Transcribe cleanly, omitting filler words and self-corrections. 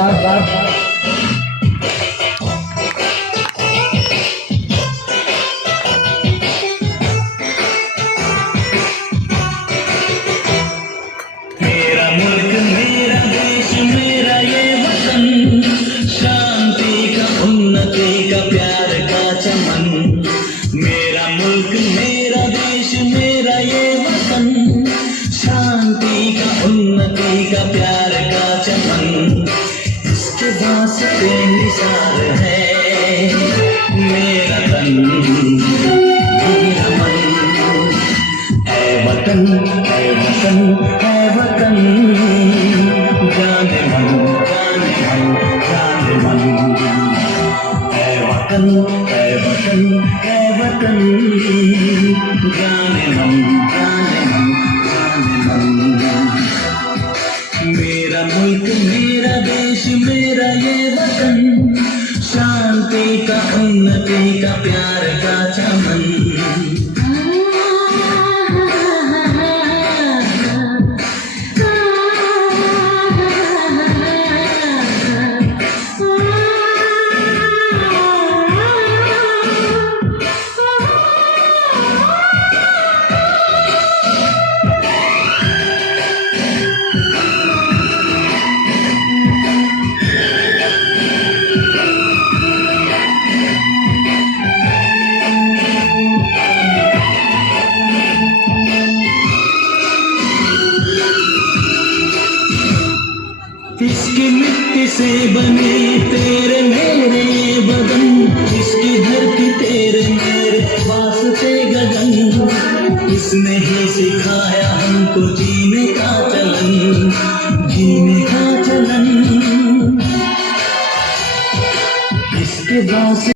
मेरा मुल्क मेरा देश मेरा ये वतन, शांति का उन्नति का प्यार का चमन। मेरा मुल्क मेरा देश मेरा ये वतन, शांति का उन्नति का प्यार का चमन। इसके वास्ते निसार है मेरा तन मेरा मन। है वतन है वतन है वतन, जाने मन जाने मन। है वतन है वतन है वतन, जाने मन जाने मन। मेरा मुल्क मेरा देश मेरा ये वतन, शांति का उन्नति का प्यार का चमन। इसकी मिट्टी से बने तेरे मेरे बदन, इसकी धरती तेरे मेरे वास्ते गगन। इसने ही सिखाया हमको जीने का चलन, जीने का चलन। इसके वास्ते